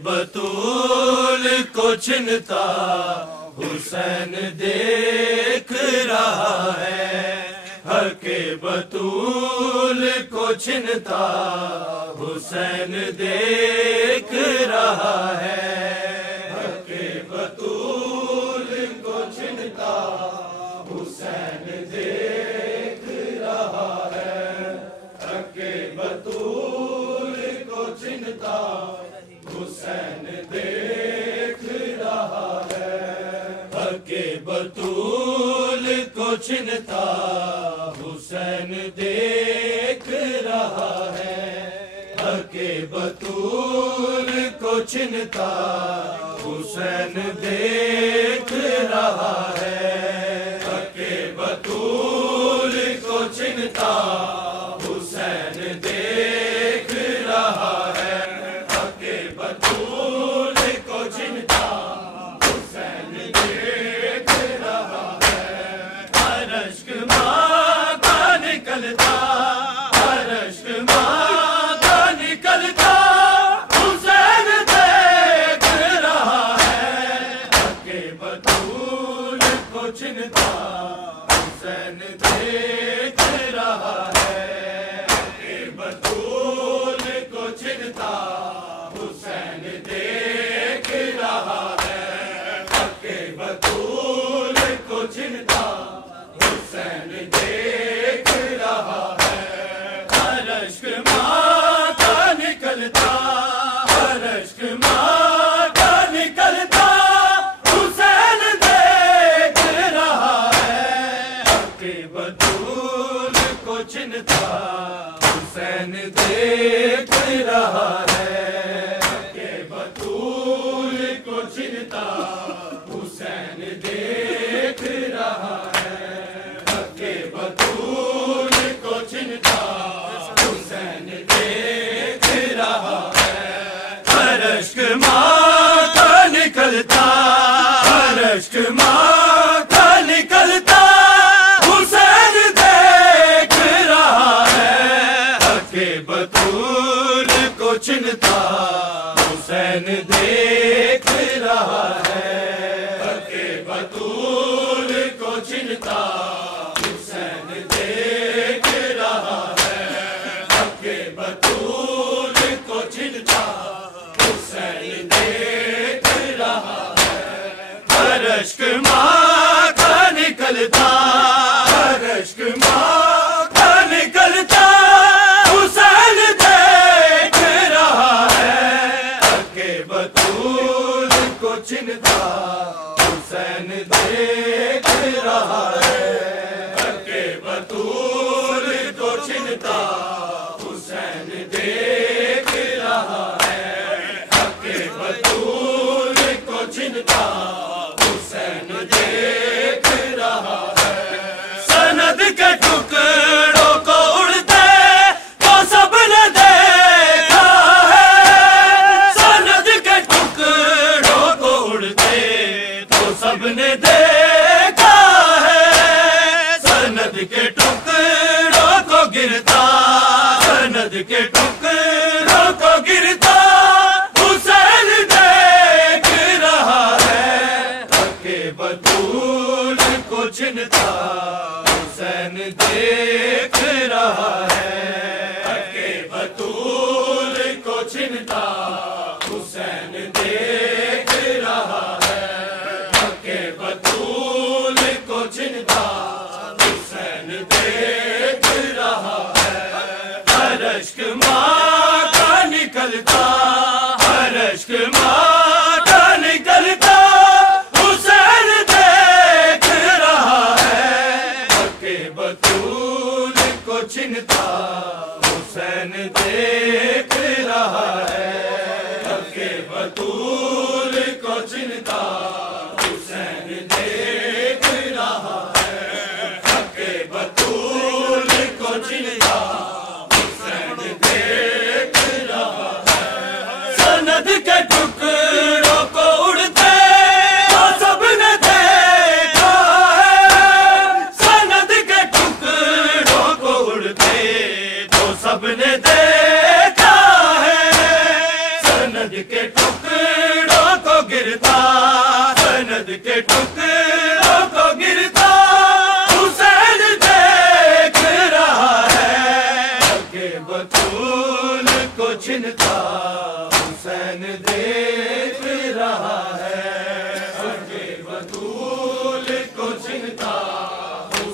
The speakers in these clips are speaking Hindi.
बतूल को छिनता हुसैन देख रहा है। हके बतूल को छिनता हुसैन देख रहा है। हके बतूल को छिनता हुसैन देख रहा है। हके बतूल को छिनता हुसैन देख रहा है। हके बतूल को छिनता हुसैन देख रहा है। हके बतूल को छिनता हुसैन देख रहा है। हके बतूल को छिनता हुसैन देख रहा है। हके बतूल को छिनता हुसैन देख रहा है। हर अश्क माँ का निकलता, हर अश्क माँ का निकलता हुसैन देख रहा है। हके बतूल को छिनता हुसैन देख रहा है। हके बतूल को छिनता हुसैन देख रहा है। हके बतूल को छिनता हुसैन देख रहा है। हर अश्क माँ का निकलता, हर अश्क माँ का निकलता हुसैन देख रहा है। हके बतूल को छिनता हुसैन देख रहा है। हके बतूल को छिनता हुसैन देख रहा है। हके बतूल को छिनता हुसैन देख रहा है। हर अश्क माँ का निकलता, हर अश्क माँ का निकलता हुसैन देख रहा है। हके बतूल को छिनता हुसैन देख रहा है। हके बतूल को छिनता हुसैन देख रहा है। हके बतूल को छिनता हुसैन देख रहा है। हर अश्क माँ का निकलता, हर अश्क माँ का निकलता हुसैन देख रहा है। हके बतूल को छिनता हुसैन देख रहा है। हके बतूल को छिनता हुसैन देख रहा है। हके बतूल को छिनता हुसैन देख रहा है। सनद के टुकड़ों को उड़ते तो सबने देखा है। सनद के टुकड़ों को उड़ते तो सबने देखा है। सनद के टुकड़ों को गिरता, सनद के टुकड़ों को गिरता हुसैन देख रहा है। हके बतूल को छिनता हुसैन देख रहा है। हके बतूल को छिनता हुसैन देख रहा है। हके बतूल को छिनता हुसैन देख रहा है। हर अश्क माँ का निकलता, हर अश्क माँ का निकलता हुसैन देख रहा है। हके बतूल को छिनता हुसैन देख रहा है। हके बतूल को छिनता हुसैन देख रहा है।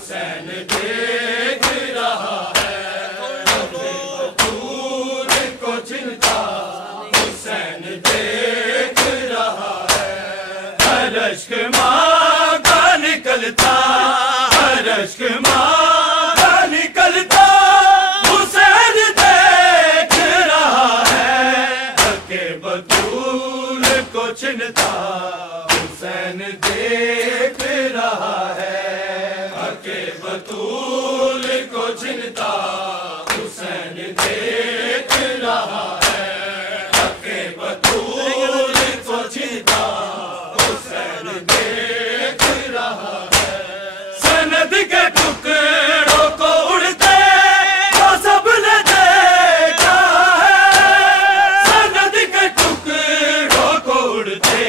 हुसैन देख रहा है, बतूल को चिंता हुसैन देख रहा है। हर अश्क माँ का निकलता, हर अश्क माँ का निकलता हुसैन देख रहा है। हक़े बतूल को चिंता हुसैन देख रहा है, हक़े बतूल को चिंता हुसैन देख रहा है, हक़े बतूल को चिंता हुसैन देख रहा है। सनद के टुकड़ों को उड़ते तो सबने देखा है, सनद के टुकड़ों को उड़ते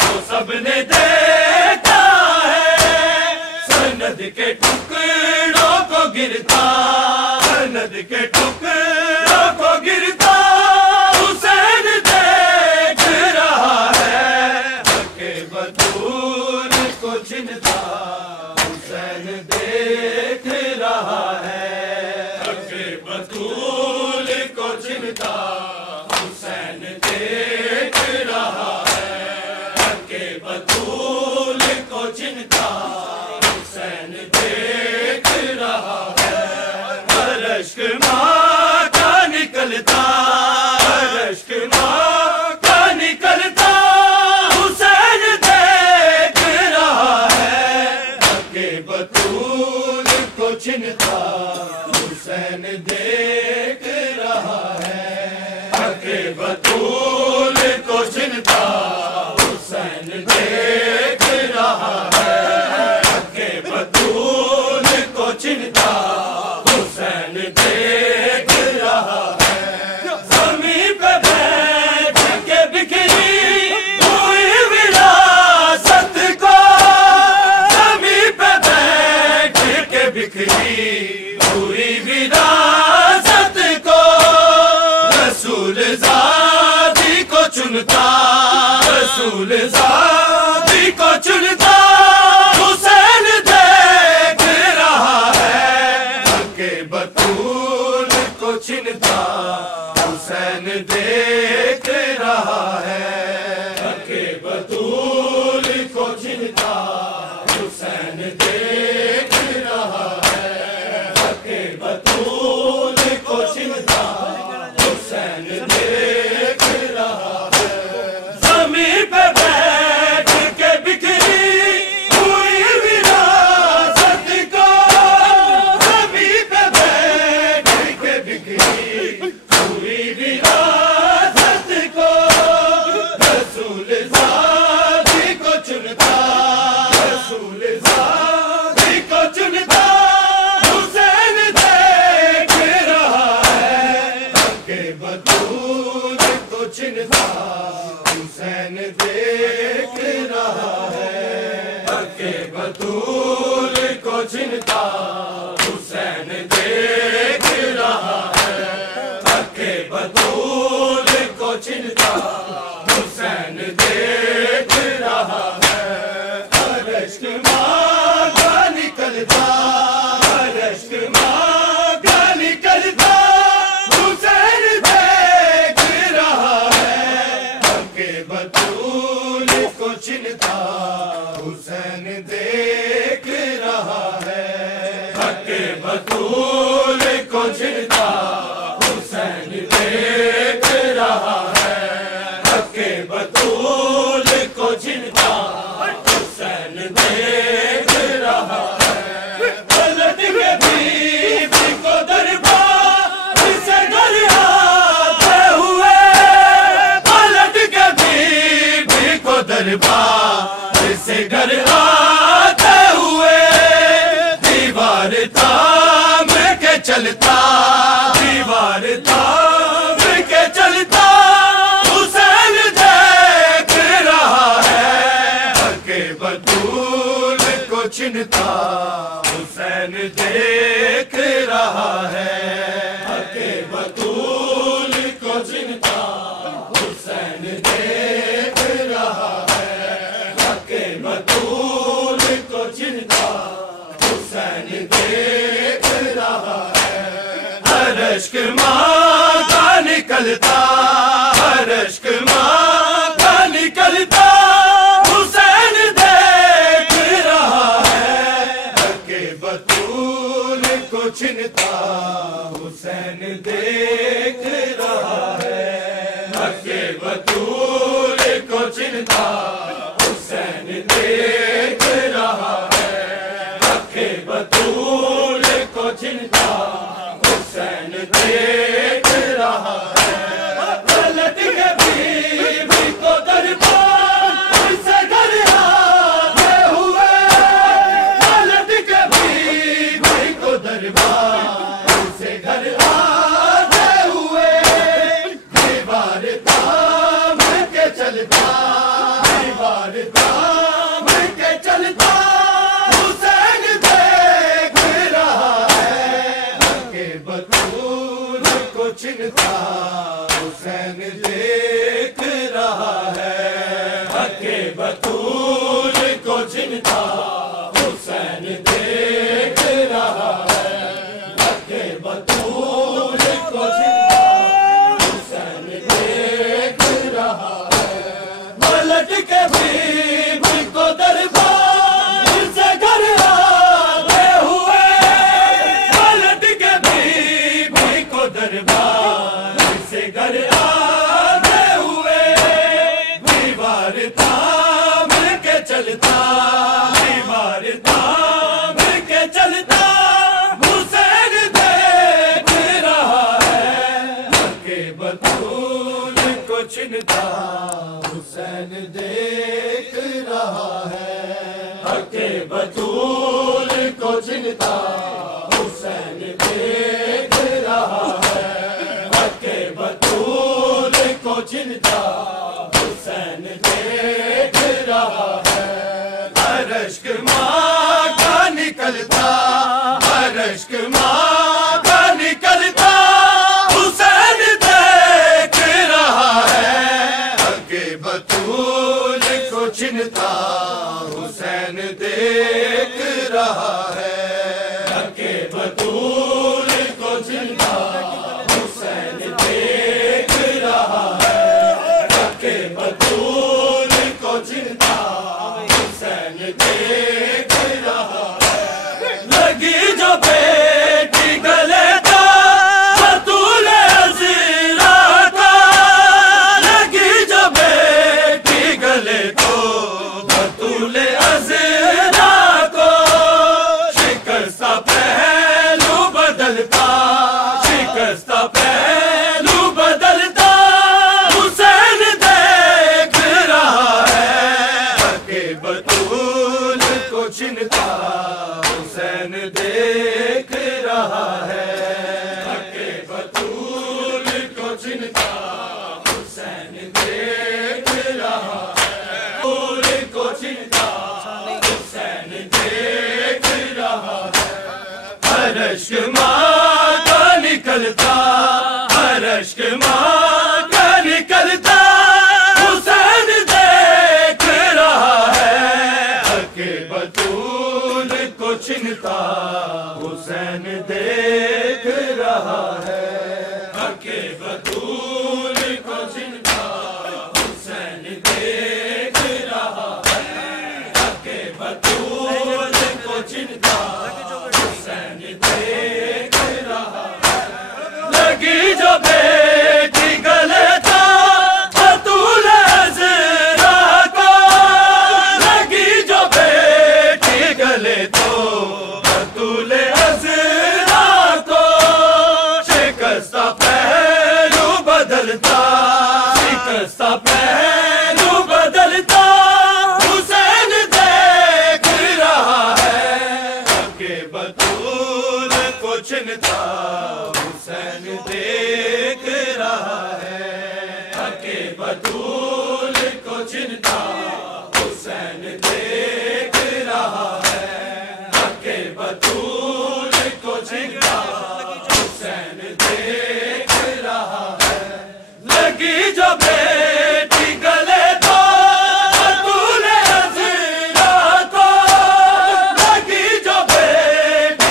तो सबने देखा है। सनद के टुकड़ों को गिरता, सनद के टुकड़ों को गिरता हुसैन देख रहा है। हक़े बतूल को चिंता हुसैन देख रहा है, हक़े बतूल को चिंता हुसैन देख रहा है, हक़े बतूल को चिंता हुसैन देख रहा है। हर अश्क माँ का निकलता, हर अश्क माँ का निकलता हुसैन देख रहा है। हक़े बतूल को चिंता हुसैन देख रहा है, हक़े बतूल को चिंता हुसैन देख रहा है, हक़े बतूल को चिंता हुसैन देख रहा है। ज़मीं पे बैठ के बिखरी हुई विरासत को, ज़मीं पे बैठ के बिखरी हुई विरासत को रसूल ज़ाती को चुनता, रसूल ज़ाती को चुनता हुसैन देख रहा है। हक़े बतूल को चिंता हुसैन देख रहा है, हक़े बतूल को चिंता हुसैन देख रहा है, हक़े बतूल को चिंता हुसैन देख रहा है। ज़मीं पे बैठ के बिखरी हुई विरासत को, ज़मीं पे बैठ के बिखरी हुई विरासत को रसूल ज़ाती को चुनता, रसूल ज़ाती को चुनता हुसैन देख रहा है। हक़े बतूल को चिंता हुसैन देख रहा है, हक़े बतूल को चिंता हुसैन देख रहा है, हक़े बतूल को चिंता हुसैन देख रहा है। हर अश्क माँ का निकलता, हर अश्क माँ का निकलता हुसैन देख रहा है। हक़े बतूल को चिंता हुसैन देख रहा है, हक़े बतूल को चिंता हुसैन देख रहा है, हक़े बतूल को चिंता हुसैन देख रहा है। पलट के बीबी को दरबार से घर आते हुए, पलट के बीबी को दरबार से घर आते हुए दीवार थाम के चलता, दीवार थाम के चलता हुसैन देख रहा है। हक़े बतूल को चिंता हुसैन देख रहा है, हक़े बतूल को चिंता हुसैन देख रहा है, हक़े बतूल को चिंता हुसैन देख रहा है। हर अश्क माँ का निकलता, हर अश्क माँ का निकलता, हुसैन देख रहा है। हक़े बतूल को छिनता हुसैन देख रहा है। हक़े बतूल को छिनता हुसैन देख रहा है। हक़े बतूल को छिनता हुसैन देख रहा है। पलट के बीवी को दरबार से घर आए हुए, पलट के बीवी को दरबार से घर आए हुए। दीवार थाम के चलता, दीवार थाम के चलता, हुसैन देख रहा है। हक़े बतूल को छिनता हुसैन देख रहा है। हक़े बतूल को छिनता हुसैन देख रहा है। हक़े बतूल को छिनता हुसैन देख रहा है। पलट के बीवी को दरबार से घर आए हुए, पलट के बीवी को दरबार से घर आए हुए। दीवार थाम के चलता, दीवार थाम के चलता, हुसैन देख रहा है। हक़े बतूल को छिनता हुसैन देख रहा है। हक़े बतूल को छिनता हुसैन देख रहा है। हक़े बतूल को छिनता हुसैन देख रहा है। हर अश्क माँ का निकलता, हर अश्क माँ का निकलता, हुसैन देख रहा है। हक़े बतूल को छिनता हुसैन देख रहा है। हक़े बतूल को छिनता हुसैन देख रहा है। हक़े बतूल को छिनता हुसैन देख रहा है। लगी जो बेटी गले का बतूल अज़ीरा का, लगी जो बेटी गले को बतूल अज़ीरा को, शिकस्ता पहलू बदलता, शिकस्ता पहलू बदलता, हुसैन देख रहा है। हक़े बतूल को छिनता हुसैन देख रहा है। हक़े बतूल को छिनता हुसैन देख रहा है। बतूल को छिनता हुसैन देख रहा है। हर अश्क माँ का निकलता, हर अश्क माँ का निकलता, हुसैन देख रहा है। हक़े बतूल को छिनता हुसैन देख रहा है। हक़े बतूल को छिनता हुसैन देख रहा है। हक़े बतूल को छिनता हुसैन देख रहा है। लगी जो बेटी गले था बतूल अज़ीरा को, लगी जो बेटी गले तो बतूल अज़ीरा को, शिकस्ता पहलू बदलता, शिकस्ता पहलू बदलता, हुसैन देख रहा है। हक़े बतूल को छिनता हुसैन देख रहा है। हक़े बतूल को छिनता हुसैन देख रहा है। हक़े बतूल को छिनता हुसैन देख रहा है। लगी जो बेटी गले तो बतूल अज़ीरा को, लगी जो बेटी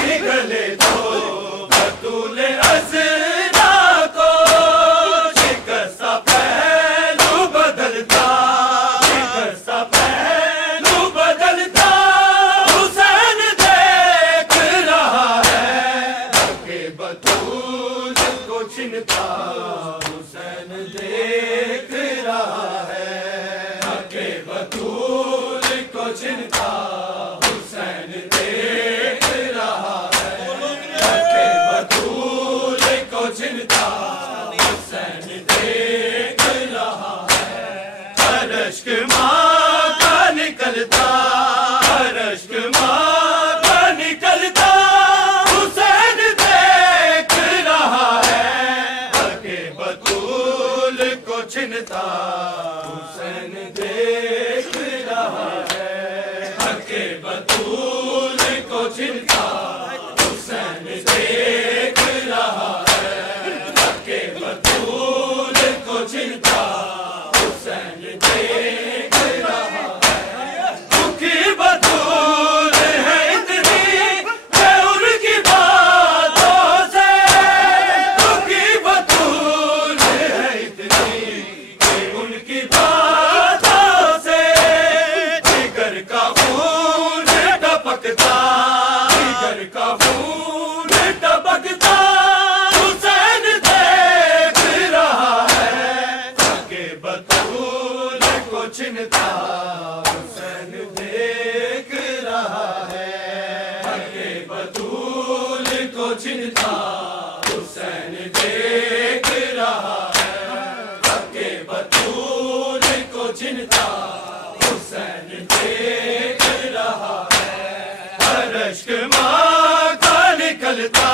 निकलता हुसैन देख रहा है। हक़े बतूल को छिनता हुसैन देख रहा है। हक़े बतूल को छिनता हुसैन देख रहा है। दुखी बतूल है इतनी है उनकी बातों से। दुखी बतूल है इतनी है उनकी बातों से। जिगर का खून टपकता, जिगर का खून टपकता हुसैन देख रहा है। हक़े बतूल को छिनता हुसैन देख रहा है। हक़े बतूल को छिनता हुसैन देख रहा है। हक़े बतूल को छिनता हुसैन देख रहा है। हर अश्क माँ का निकलता,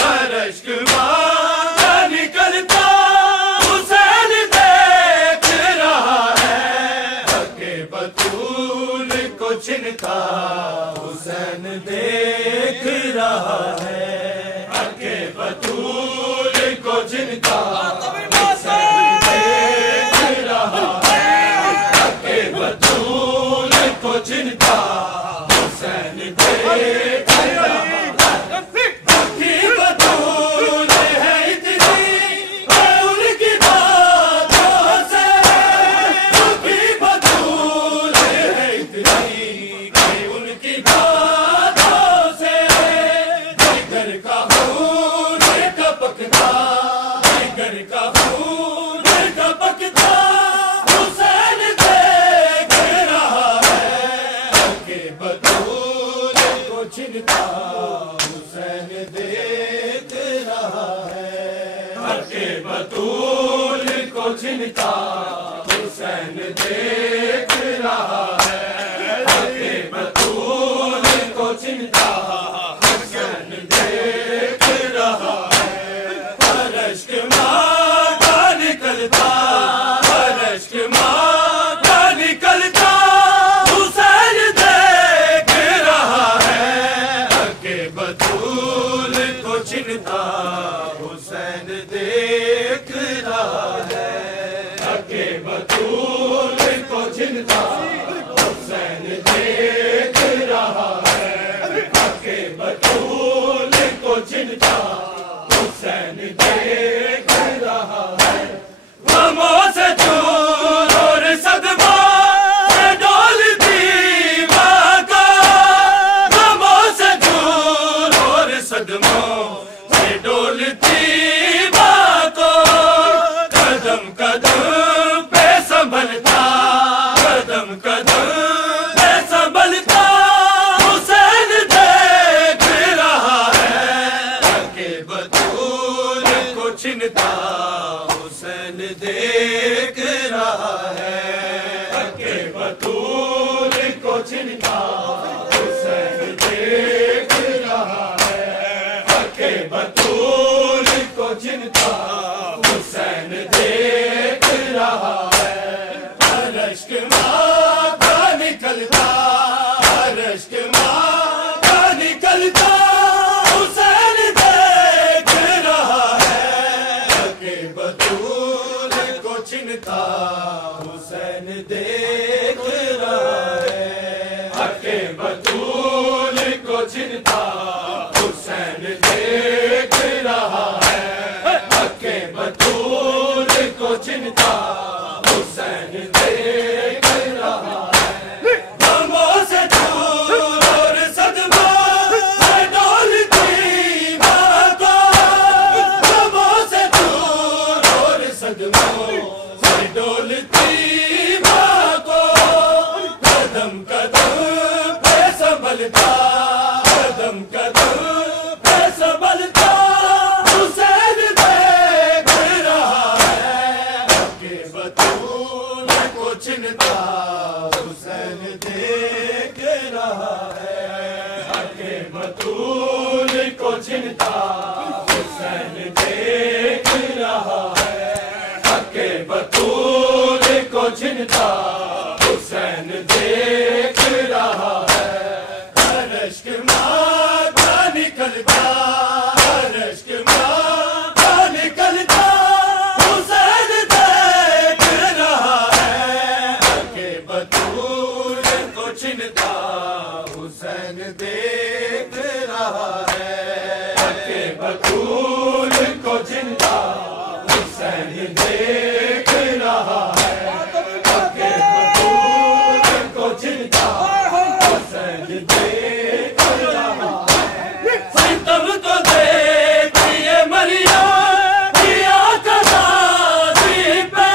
हर अश्क माँ का निकलता हुसैन देख रहा है। हक़े बतूल को छिनता हुसैन देख रहा है। हक़े बतूल को छिनता हुसैन देख रहा है। हक़े बतूल को छिनता हुसैन देख रहा है। दुखी बतूल है इतनी है उनकी बातों से। दुखी बतूल है इतनी है उनकी बातों से। जिगर का खून टपकता, जिगर का खून टपकता हुसैन देख रहा है। हक़े बतूल को छिनता हुसैन देख रहा है। हक़े बतूल को छिनता हुसैन देख रहा है। हक़े बतूल को छिनता हुसैन देख रहा है। हर अश्क माँ का निकलता, हर अश्क माँ का निकलता हुसैन देख रहा है। हक़े बतूल को छिनता हुसैन देख रहा है। हक़े बतूल को छिनता हुसैन देख रहा है। हक़े बतूल को छिनता हुसैन देख रहा है। गमों से दूर और सदमा से डोलती माँ का। गमों से दूर और सदमों से डोलती माँ को। कदम कदम पे संभलता, कदम कदम पे संभलता हुसैन देख रहा है। हक़े बतूल को छिनता हुसैन देख रहा है। हक़े बतूल को छिनता हुसैन देख रहा है। हक़े बतूल को छिनता हुसैन देख रहा है। हर अश्क माँ का निकलता, हर अश्क माँ का निकलता हुसैन देख रहा है। हक़े बतूल को छिनता हुसैन देख रहा है। हक़े बतूल को छिनता हुसैन देख रहा है। हक़े बतूल को छिनता हुसैन देख रहा है। गमों से दूर और सदमों से डोलती माँ को। गमों से दूर और सदमों से डोलती माँ को। कदम कदम पे संभलता, कदम कदम पे संभलता हुसैन देख रहा है। हक़े बतूल को छिनता हुसैन देख रहा है। हक़े बतूल को छिनता हुसैन देख रहा है। हक़े बतूल बतूल को जिंदा हुसैन देख रहा है, हक़े बतूल को जिंदा हुसैन देख रहा है। सितम तो देखिए मरियम किया कज़ादी पे,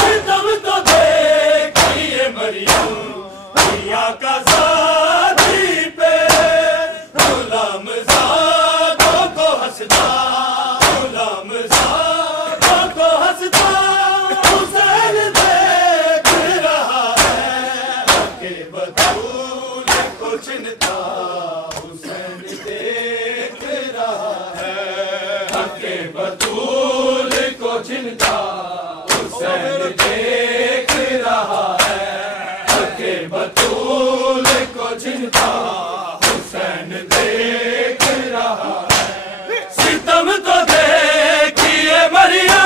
सितम तो देखिए मरियम किया कज़ादी पे, गुलाम ज़ादों को हंसता, गुलाम ज़ादों को हंसता हुसैन देख रहा है, हक़े बतूल को चिन्हता हुसैन देख रहा है, हक़े बतूल को चिन्हता हुसैन देख रहा है, हक़े बतूल को चिन्हता हुसैन देख रहा है। सितम तो देखिए मरियम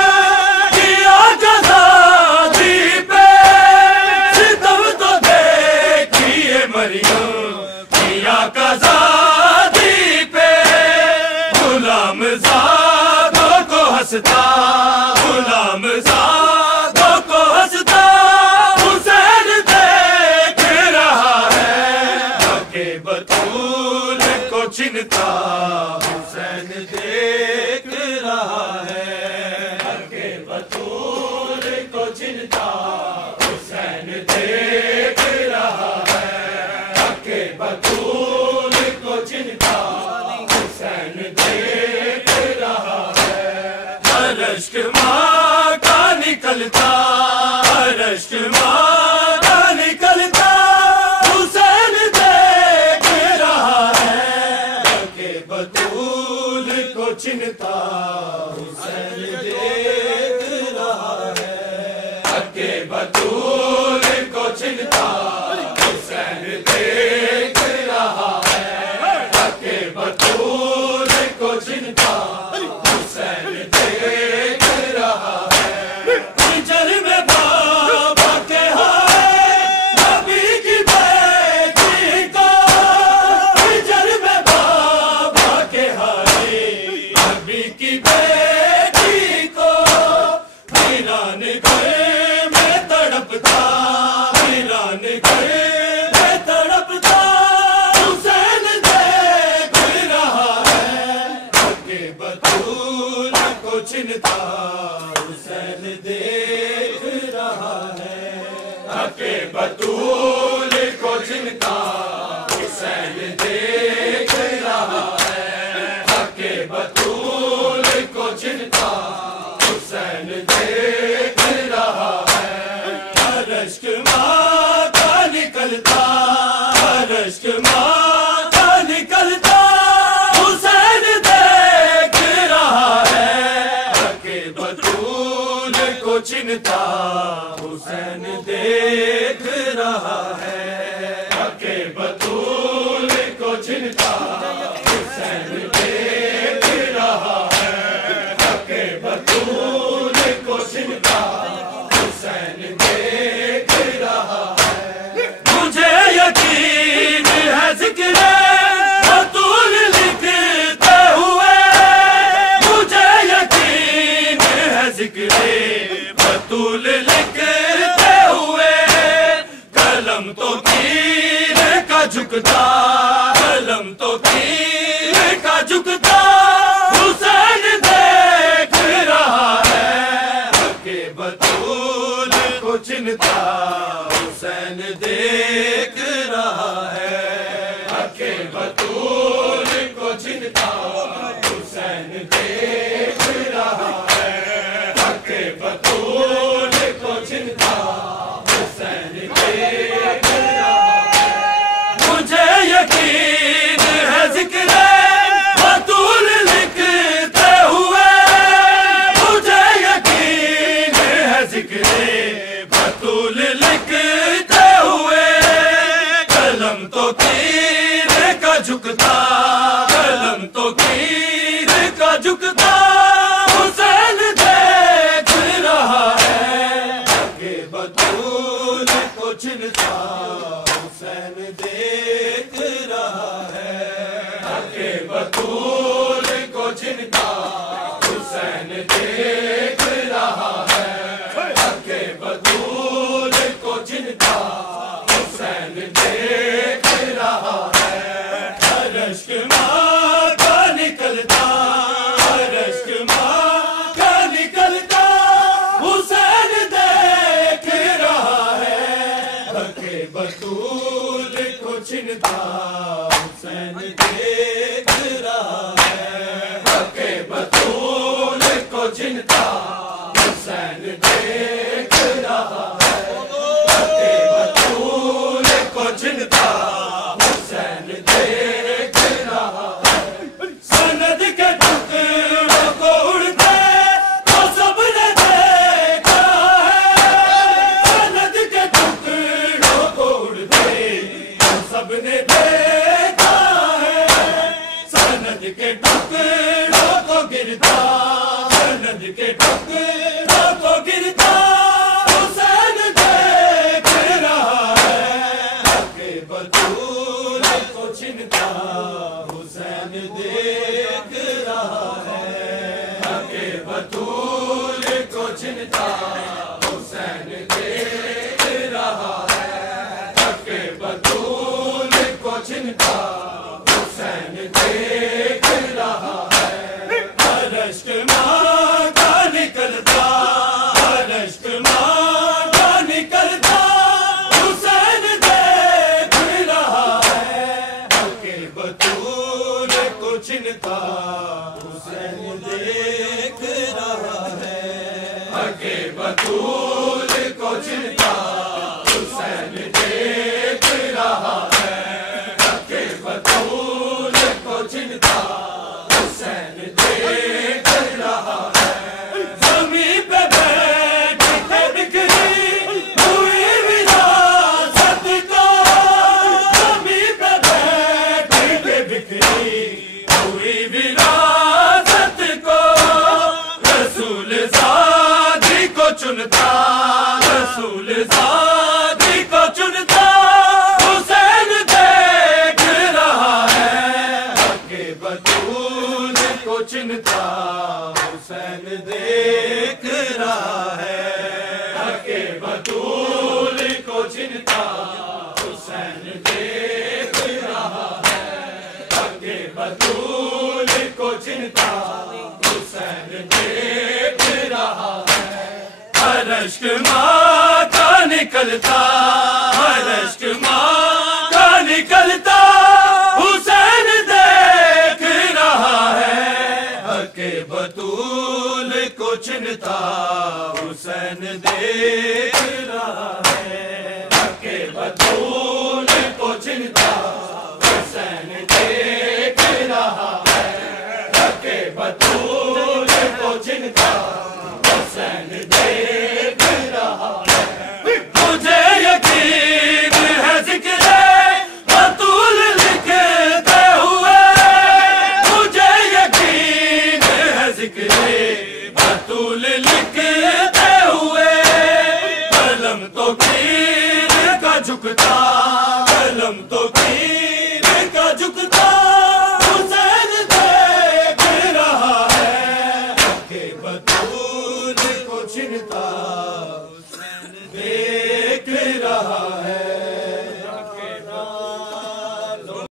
किया कज़ादी पे, सितम तो देखिए मरियम किया कज़ादी पे, गुलाम ज़ादों को हंसता, गुलाम ज़ादों को हंसता हुसैन देख रहा है, हक़े बतूल को चिन्हता हुसैन देख रहा है, हक़े बतूल को चिन्हता हुसैन देख रहा है, हक़े बतूल को चिन्हता हुसैन देख रहा है। हर अश्क माँ का निकलता, हर अश्क माँ का निकलता हुसैन देख रहा है, हक़े बतूल को चिन्हता हुसैन देख रहा है, हक़े बतूल को चिन्हता हुसैन देख रहा है, हक़े बतूल को चिन्हता हुसैन देख रहा है। हिजर में बाबा के हाय नबी की बेटी को, हिजर में बाबा के हाय नबी की बेटी को, वीरान घर में तड़पता, वीरान घर में तड़पता हुसैन देख रहा है, हक़े बतूल को चिन्हता हुसैन देख रहा है, हक़े बतूल को चिन्हता हुसैन देख रहा है, हक़े बतूल को चिन्हता हुसैन देख रहा है। हर अश्क माँ का निकलता, हर अश्क माँ का निकलता हुसैन देख रहा है, हक़े बतूल को चिन्हता हुसैन देख रहा है, हक़े बतूल को चिन्हता हुसैन देख रहा है, हक़े बतूल को चिन्हता हुसैन देख रहा है। मुझे यकीन है ज़िक्र बतूल लिखते हुए, मुझे यकीन है ज़िक्र बतूल लिखते हुए, कलम तो तीर का झुकता, कलम तो तीर का झुकता हुसैन देख रहा है, हक़े बतूल को चिन्हता हुसैन देख रहा है, हक़े बतूल को चिन्हता हुसैन देख रहा है, हक़े बतूल को चिन्हता हुसैन देख रहा है। मुझे यकीन है ज़िक्र बतूल लिखते हुए, मुझे यकीन है ज़िक्र बतूल लिखते हुए, कलम तो तीर का झुकता, कलम तो तीर का झुकता हुसैन देख रहा है, हक़े बतूल को चिन्हता हुसैन देख रहा है, हक़े बतूल को के टुकड़ों को गिरता, नद के टुकड़ों को गिरता हुसैन देख रहा है, हक़-ए बतूल को छिनता हुसैन देख रहा है, हक़-ए बतूल को छिनता हुसैन देख रहा है, हक़-ए बतूल को छिनता हुसैन देख रहा है। अरश्क माँ का निकलता, अरश्क माँ का निकलता हुसैन देख रहा है, हक़-ए बतूल को छिनता हुसैन देख रहा है, हक़-ए बतूल को छिनता हुसैन देख रहा है, हक़-ए बतूल को छिनता हुसैन देख रहा है। ज़मीं पे बैठ के बिखरी हुई विरासत को, ज़मीं पे बैठ के बिखरी हुई विरासत को रसूल ज़ादी को चुनता, रसूल ज़ादी को चुनता हुसैन देख रहा है, हक़-ए बतूल को चिन्हता हुसैन देख रहा है, हक़-ए बतूल को चिन्हता हुसैन देख रहा है, हक़-ए बतूल को चिन्हता हुसैन देख रहा है। अरश्क माँ का निकलता, अरश्क माँ का निकलता हुसैन देख रहा है, हक़-ए बतूल को चिन्हता हुसैन देख